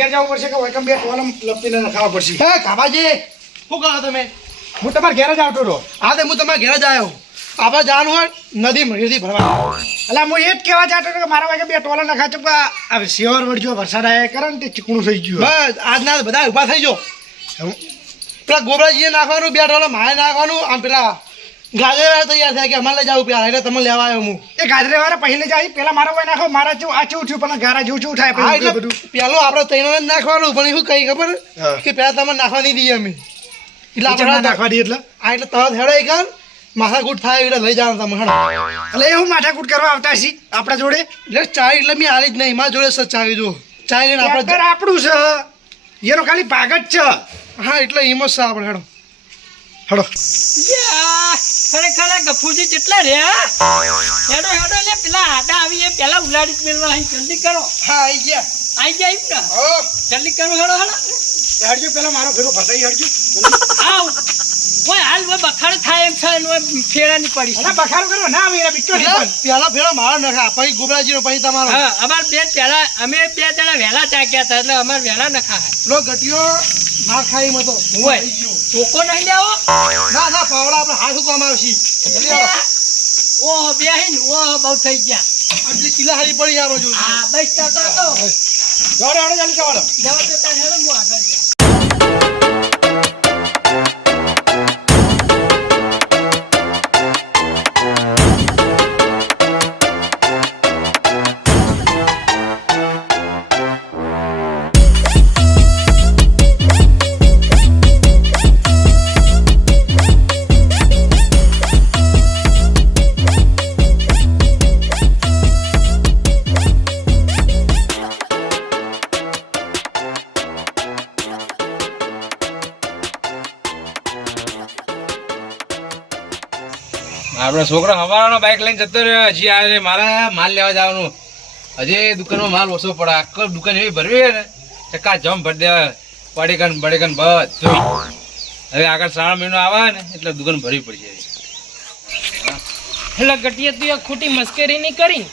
ઘેર જવું પડશે કે વૈકમ બે ટોલમ લપટીને નખાવા પડશે? હે કાબાજી શું કહો તમે? હું તમારા ઘેર જ આવતો રહો હા તો હું તમારા ઘેર જ આવ્યો. આપણે જવાનું હોય નદી નદી ભરવા એટલે હું એ જ કહેવા જતો હતો કે મારા વાગે બે ટોલા નખા કે આ શિવર વળજો વરસાદ આવે કરે ને તે ચીકણું થઈ ગયું બસ આજના બધા ઊભા થઈ જાઓ. પેલા ગોબરાજીએ નાખવાનું બે ડોલર મારે નાખવાનું આમ પેલા ગાજર તૈયાર થાય કે અમારે લઈ જવું પેલા. એટલે તમે લેવા આવ્યો હું. એ ગાજરે વાળા પહેલે જાય પેલા મારા કોઈ નાખો મારા જેવું આ ચેવું થયું પણ ગારા જેવું ચેવું થાય હા એટલે બધું પેલો આપણે તૈયાર નાખવાનું પણ શું કઈ ખબર? કે પેલા તમે નાખવા નહીં દઈએ અમે. એટલે આપણે નાખવા દઈએ એટલે? આ એટલે તરત હેડો એક માથાકૂટ થાય એટલે લઈ જવાનું તમે હેડો. એટલે એ હું માથાકૂટ કરવા આવતા છી આપણા જોડે? એટલે ચાય એટલે મેં હાલી જ નહીં. મારા જોડે સચ ચાવી જો ચાય લઈને આપણે આપણું છે. એનો ખાલી ભાગ જ છે. હા એટલે ઈમો છે આપણે હેડો. હડો. યા, ખરેખર ગફુજી કેટલા રહ્યા? હેડો હેડો એટલે પેલા આડા આવી એ પેલા ઉલાડી મેળવા અહીં જલ્દી કરો. હા આઈ ગયા. આઈ જાય એમ ને? જલ્દી કરો હેડો હેડો. હેડજો પેલા મારો ફેરો ફસાઈ હેડજો. આવ. ઓય હાલ ઓય બખાડ થાય એમ છે ને ઓય ફેરાની પડી છે. અલા કરો ના એના બીજો પેલા ફેરો મારો નખા પછી ગોબરાજીનો પછી તમારો. હા અમાર બે પેલા અમે બે જણા વેલા ચાક્યા હતા એટલે અમાર વેલા નખા પેલો ગટિયો માર ખાઈ મતો હોય ચોકો નહીં લેવો? ના ના પાવડા આપણે હાથ ઉકવામાં આવશે. જલ્દી આવો. ઓહો બે હે ને ઓહો બહુ થઈ ગયા. આટલી ચીલા હારી પડી યાર જો હા બસ તો તો તો દોડો, જલ્દી જવાનો જવા તો તાર હેડો હું આગળ જાઉં. આપણો છોકરો હવારનો બાઇક લઈને જતો રહ્યો. હજી આવે મારે માલ લેવા જવાનું. હજી દુકાનમાં માલ ઓછો પડે. આખો દુકાન એવી ભરવી ને ચક્કા જમ ભરી દેવા. પડીકન બડીકન બધું. હવે આગળ શ્રાવણ મહિનો આવે ને એટલે દુકાન ભરવી જાય એટલે ગટિયા તું આ ખોટી મસ્કરી નહીં કરી.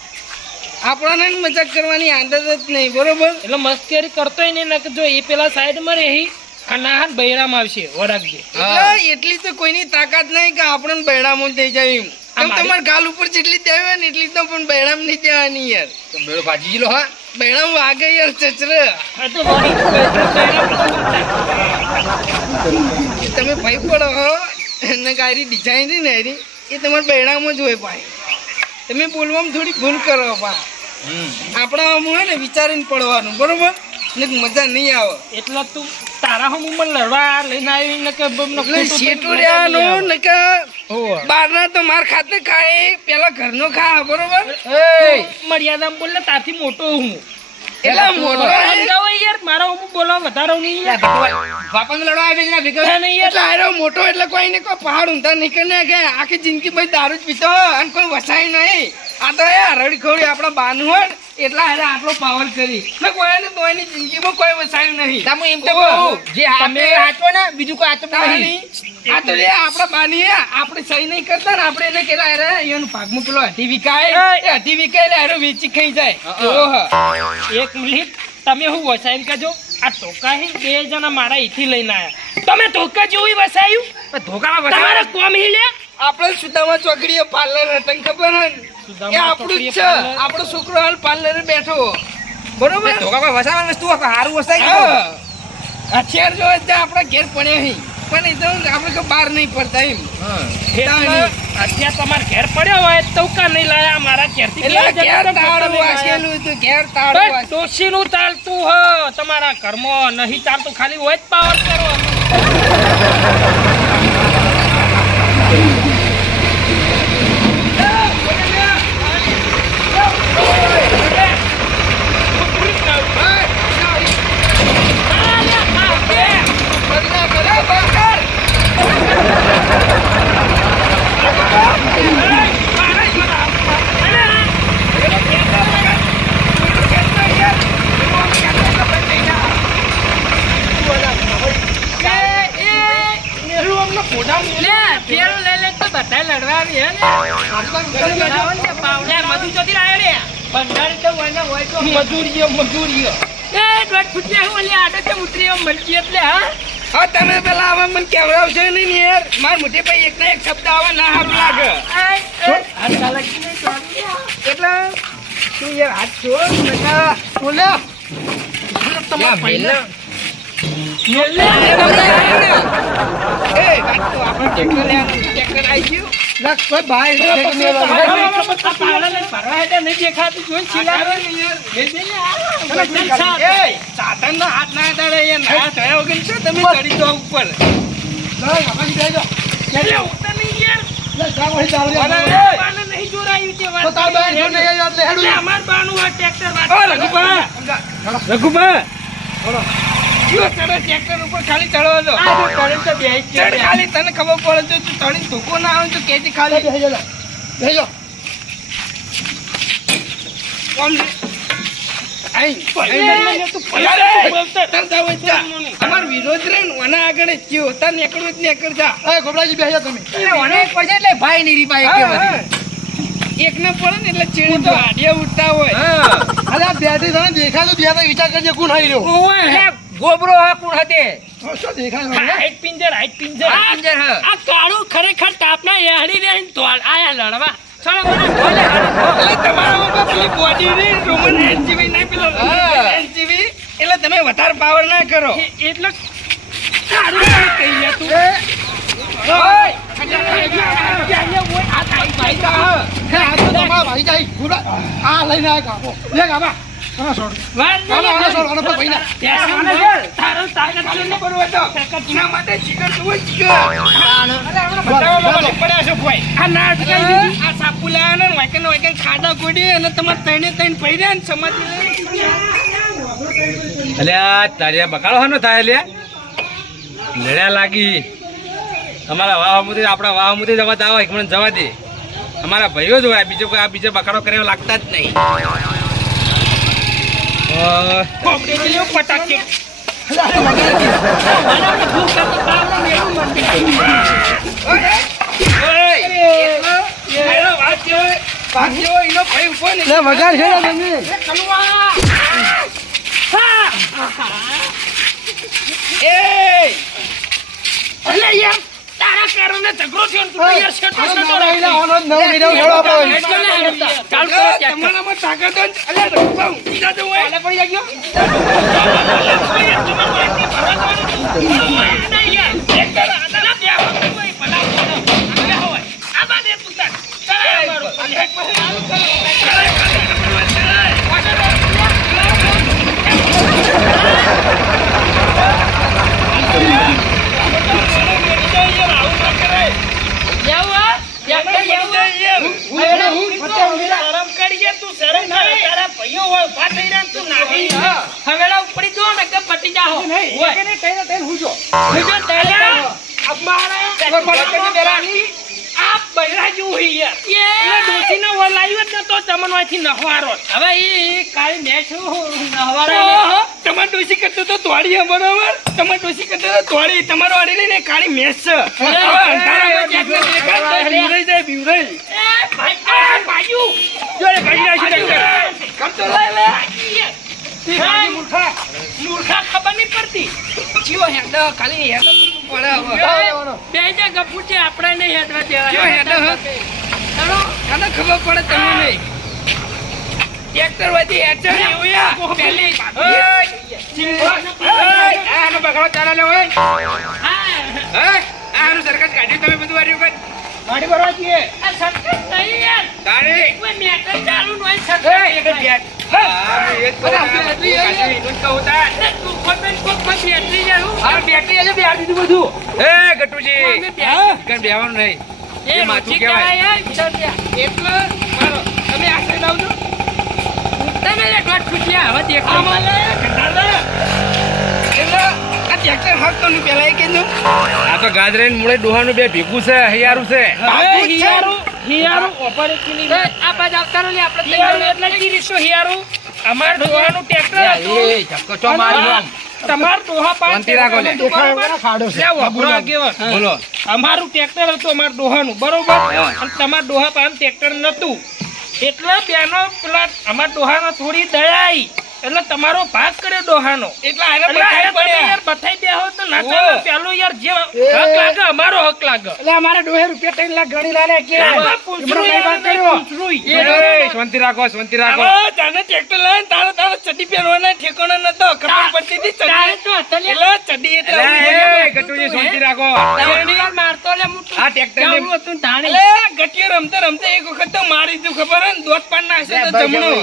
આપણને મજાક કરવાની આદત જ નહીં બરોબર? એટલે મસ્કરી કરતોય નહીં જો એ પેલા સાઈડમાં રહી આ બૈરામ આવશે વરાગજે એટલે એટલી તો કોઈની તાકાત નહીં કે આપણને બૈરામો થઈ જાય એમ. તમારે ગાલ ઉપર જેટલી દેવી હોય ને એટલી તો પણ બૈરામ નહીં દેવાની યાર. તો બેડો ભાજી ગયેલો હા? બૈરામ વાગે યાર ચચર. આ તો વળી બૈરામ તમે ભાઈ પડો હો. એને કારી ડિઝાઇન રહી ને એરી એ તમારા બૈરામો જ હોય ભાઈ. તમે બોલવામાં થોડી ભૂલ કરો પા આપણા આમ હોય ને વિચારીને પડવાનું બરોબર? ને મજા નહીં આવે. એટલા તું તારા હું મને લડવા લઈને આવી ને કે બમને શેઠું બોલી ને કે બારના તો માર ખાતે ખાય પેલા ઘરનો ખા બરોબર? નહીં મર્યાદા બોલ ને તારથી મોટો હું. એટલે મોટો હે. સમજાવો યાર મારા હું બોલવા વધારો નહીં યાર. લડવા આવે છે ને નહીં એટલે આરો મોટો એટલે કોઈ ને કોઈ પહાડ ઊંધા નીકળે કે આખી જિંદગી ભાઈ દારૂ જ પીતો અને કોઈ વસાય નહીં. આ તો એ હરડી ખોડી આપણા બાનું હોય એટલા હારે આટલો પાવર કરી. મેં કોઈ ને કોઈની જિંદગીમાં કોઈ વસાયું નહીં. તમે એમ તો. કહું, જે હાથે હાચો ને બીજું કોઈ હાચો નહીં. આ તો એ આપણા બાની આપણે સહી નહીં કરતા ને આપણે એને કેટલા હારે એનું ભાગમાં પેલો અઢી વિકાય એ અઢી વિકાય એટલે હારો વેચી ખાઈ જાય. ઓહ. એક મિનિટ તમે હું વસાઈને કહેજો? આ ધોકા હે બે જણા મારા અહીંથી લઈને આયા. તમે ધોકા જેવું વસાયું? ધોકામાં તમારે. કોમ હિલે આપણે સુદામા ચોકડીએ પાર્લર હતા ખબર હે? એ આપણું છે. આપણો છોકરો હાલ પાર્લરે બેઠો. બરોબર? ધોકામાં વસાવાની વસ્તુ સારું વસાય હા. હથિયાર જો છે આપણા ઘેર પડ્યા અહીં પણ એ તો આપણે તો બહાર નહીં પડતા એમ. અત્યારે તમારે ઘેર પડ્યો હોય તો કા નહીં લાયા મારા ઘેર વાગેલું. ડોશીનું ચાલતું હ તમારા ઘરમાં નહીં ચાલતું ખાલી હોય જ પાવર કરો બધા બધા બહાર. મજૂરીઓ મજૂરીઓ એ દોઢ ફૂટિયા હું ઓલી આટો કેમ ઉતરી એમ મલકી એટલે હા હા તમે પેલા આવા મને કેવડાવશો નહીં યાર માર મોટી ભાઈ એક ના એક શબ્દ આવે ના સારું લાગે એટલે શું યાર હાથ નકા બોલ્યા ક્યાં મેલ્યો? એ વાત આપણે ટ્રેક્ટર લેવાનું ટ્રેક્ટર આવી ગયું લે, ભાઈ નહીં? દેખાતું જોઈ. એ સાધન નો હાથ ના અડાડે યાર ના થયા વગર છે તમે ચડી ઉપર. એ! રઘુભા. રઘુભા કયો ચડે ટ્રેક્ટર ઉપર ખાલી ચડવા દો આ જો તને તો બેહી જ ચડ છે. ખાલી તને ખબર પડે તો તું ચડીને ધોકો ના આવે તો કેજી ખાલી. બેસી. બેસી જાઓ. કોમ એટલે તું અરે! અમાર વિરોધ રે ને ઓના આગળ જ તાર નીકળવું જ નીકળ જા. એ, ગોબરાજી બેસી જાઓ તમે. હા, હા. એક ના પડે ને એટલે ચીડી તો આડિયા ઉઠતા હોય. અરે, બેઠી તને દેખાતો બે વિચાર કરજે કોણ આવી રહ્યો. ગોબરો હા કુણ હતે તો દેખાય? હાઈટ પિંજર, હાઈટ પિંજર. પિંજર હ. આ કાળો ખરેખર તાપના એહડી રે તો આયા લડવા ચલો મને બોલે એટલે તમારા ઉપર પેલી બોડી રે રોમન એનજીવી નહીં પેલો એનજીવી એટલે તમે વધારે પાવર ના કરો એટલે સારું કહીએ તું ઓય! આ ભાઈ આ જાય. આ લઈને આય કાપો. લે, કાપા. આને છોડ. આનો, આનો છોડ, આનો ભાઈ ના. ત્યાં મને તારો તાકાત છે ને બરોબર તો. એના માટે જીગર તો હોય જ ગયો. બરાબર, બરાબર. પડ્યા છે ભાઈ. આ ના અટકાઈ આ સાપુ લાયા ને વાંકે ને વાંકે ખાડા ખોડી અને તમારે ત્રણે ત્રણ પૈડ્યા ને સમાધિ લઈ અલ્યા તારી બકાળો હાનો થાય લે લડ્યા લાગી અમારા વાહ મુદે આપણા વાહ મુદે જવા દાવા એક મને જવા દે અમારા ભાઈઓ જ હોય બીજો કોઈ આ બીજો બકાળો કરે લાગતા જ નહીં લે, વગાડ છે ને તમે. એ અલે યાર કારણે ઝઘડો થયો ને તું યાર શેઠો શેઠો રાખી. જ ને. ચાલ કરો એ, ત્યાં. તમારામાં તાકાત ને- અલ્યા, રઘુભા, ઊંઘી જાજો હોય. પડી જાગ્યો શરમ કરીએ તું શરમ કરે તારા ભાઈઓ હોય ઊભા થઈ રહ્યા ને તું નાખી હવેલા ઉપડી જો ને કે પટી જાઓ હોય હુજો તારા અમારા બળતરની બેરાની બૈરા જેવું યાર. એટલે ડોશીને વલાયું જ નતો તમને અહીંથી નહવારો હવે એ નહવારો તમારે ડોશી કરતો તો તોડી બરોબર? તમારે કરતો તો તોડી તમારો વાળી લઈને કાળી મેચ છે. બીવરાઈ જાય બીવરાઈ બાજુ જોડે ભાઈ, મૂર્ખા ખબર નહીં પડતી. જીવો હેડો ખાલી હેડો પડે હવે બે જે ગપુ છે આપણે નહીં હેડવા જો હેડો હ. ચાલો ખબર પડે તમને નહીં. ટ્રેક્ટર વધી હેડો ને એવું યા. પહેલી ઓય, ઓય, આનો બગાડો ચાલે લે ઓય. હા? આનું સરકસ કાઢ્યું. તમે બધું વાર્યું કર. ગાડી ભરવા છીએ સરકસ નહીં યાર. તારે. મેટર ચાલુ સરકસ આ તો ગાજરે મૂળે ડોહાનું બે ભેગું છે હૈયારું છે. હિયારું? હિયારું ઓપરેશનની આ બાજ આવતા રહો લે આપણે હિયારું એટલે કી રીતો અમાર ડોહાનું ટ્રેક્ટર હતું. તમાર ડોહા પાંચ રાખો લે. ખાડો છે. બોલો. અમારું ટ્રેક્ટર હતું અમાર ડોહાનું બરોબર? અને તમાર ડોહા પાસે ટ્રેક્ટર નતું. એટલે બેનો પેલા અમાર ડોહાનો થોડી દયા આવી એટલે તમારો ભાગ કર્યો ડોહાનો. એટલે આને. યાર બેહો તો ના ચાલે. પેલું યાર જે હક લાગે અમારો હક લાગે. એટલે અમારે ડોહે રૂપિયા ત્રણ લાખ ગણી લાલે કે આમાં કઈ વાત કર્યો. એ, શાંતિ રાખો શાંતિ રાખો. હવે તારે ટ્રેક્ટર લઈને તારે તારે ચડ્ડી પહેરવાના ઠેકાણા નતો ખબર પડતી હતી તારે તો લે. એટલે ચડ્ડી એટલે એ, ગટુજી, શાંતિ રાખો. તાવડી મારતો લે હું તો ધાણી. એટલે ગટિયો રમતા રમતા એક વખત તો મારી દઉં ખબર હે ને? દોત પાડ નાખશે તો જમણું.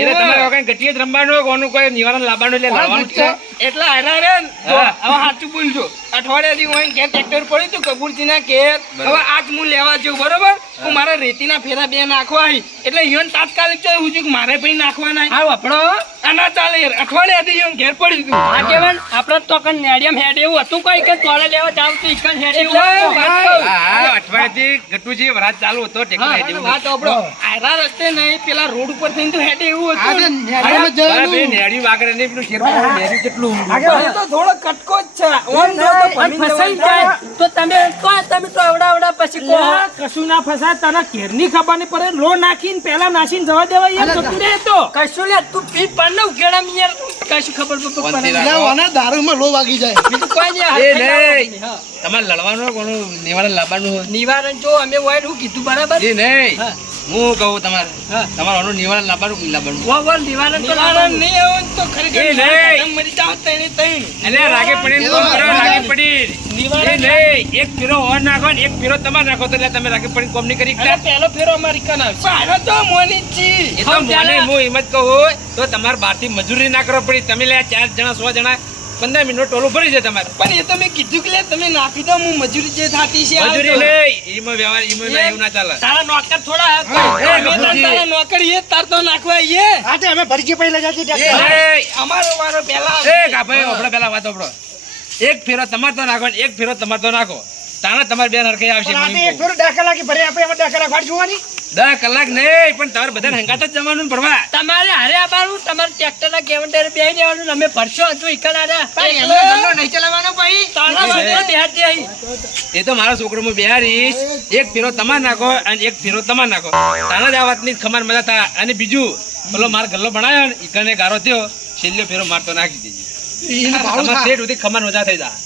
એટલે તમારે કઈ ગટીએ જ રમવાનું હોય, કોનું કોઈ નિવારણ લાવવાનું એટલે લાવવાનું છે. એટલે હારા રે હવે સાચું બોલજો. અઠવાડિયાથી હું ઘેર ટ્રેક્ટર પડ્યું હતું કબૂરજીના ઘેર. હવે આજ હું લેવા જઉં બરોબર? હું. મારા રેતીના ફેરા બે નાખવા આવી. એટલે ઈવન તાત્કાલિક ચાલે હું છું કે મારે ભાઈ નાખવાના. આ વપડો આ ચાલે અઠવાડિયાથી ઈવન ઘેર પડ્યું હતું. આગેવાન આપણે તો કઈ નેડિયમ હેડ એવું હતું કઈ કે તોડે લેવા જાવ તો હેડ એવું અઠવાડિયાથી ગટુજી વરાત ચાલુ હતો ટેક્ટર હા, હેડી વાત સાંભળો. આયરા રસ્તે નહીં પેલા રોડ ઉપર થઈને તો હેડે એવું હતું. નેડિયું વાગડે નહીં, પેલું શેરપાનું કેટલું તો થોડો કટકો જ છે. ફસાઈ જાય. તો તમે તો તમે તો અવડા અવડા પછી કહો. કશું ના ફસાય તને ઘેરની ખબર નહીં પડે. લો નાખીને પેલા નાખીને જવા દેવાય યાર જતું રહે તો. કશું લે તું ઉકેડા માં યાર કશું ખબર તો પડે. દારૂમાં લો વાગી જાય. તમારે લડવાનું કોનું નિવારણ લાવવાનું નિવારણ જો અમે હોય હું કીધું બરાબર? એ નહીં. હું. કહું તમારે હા. નિવારણ લાવવાનું લાવવાનું? વો વો નિવારણ તો નિવારણ નહીં આવે તો ખરેખર નહીં. મરી જાઓ તઈને તઈને. એટલે રાગે પડી ફોન કરો રાગે પડી એ નહીં એક ફેરો ઓન નાખો ને એક ફેરો તમારે નાખો તો એટલે તમે રાગે પડી કોમ નહીં કરી અરે પહેલો ફેરો અમારી કન આવશે પાડો તો મોની જ એ તો મોને હું એમ કહું તો તમારે બહારથી મજૂરી ના કરો પડી. તમે લે ચાર જણા સો જણા પંદર મિનિટ ટોલું ભરી છે તમારે. પણ એ તમે કીધું કે તમે નાખી દો હું મજૂરી જે થતી છે મજૂરી નહીં. એમાં વ્યવહાર એમાં ના- એવું ના ચાલે. તારા નોકર થોડા એ તાર નોકર એ તાર તો નાખવા આઈએ. હા તે અમે ભરજી પહેલા જતી એ અમારો વારો પહેલા એ કા ભાઈ આપણે પેલા વાત આપણો એક ફેરો તમારે તો નાખો એક ફેરો તમારે તો નાખો. તાણે તમારે બે નરખાઈ આવશે એક ફેરો ડાકા લાગી ભરે આપણે ડાકા લાગવા જોવાની? દસ કલાક નહીં પણ તમારે બધા હંગાત જ જવાનું ભરવા. તમારે હારે આબારું તમારે ટ્રેક્ટર ના કેવન્ટર બેહી દેવાનું ને અમે ભરશો હજુ ધંધો નહીં ચલાવવાનો ભાઈ. એ તો મારા છોકરો હું બિહારીશ. એક ફેરો તમાર નાખો અને એક ફેરો તમાર નાખો. તાના જ આ વાતની ખમાર મજા થા અને બીજું પેલો માર ગલ્લો બનાવ્યો ને ઈકને ગારો થયો છેલ્લો ફેરો મારતો નાખી દેજે ખમાર મજા થઈ જાય.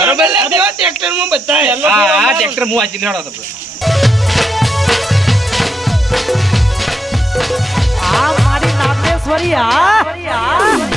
બરોબર? હા ટ્રેક્ટર હું આજે આ મારી નામેશ્વરી હા?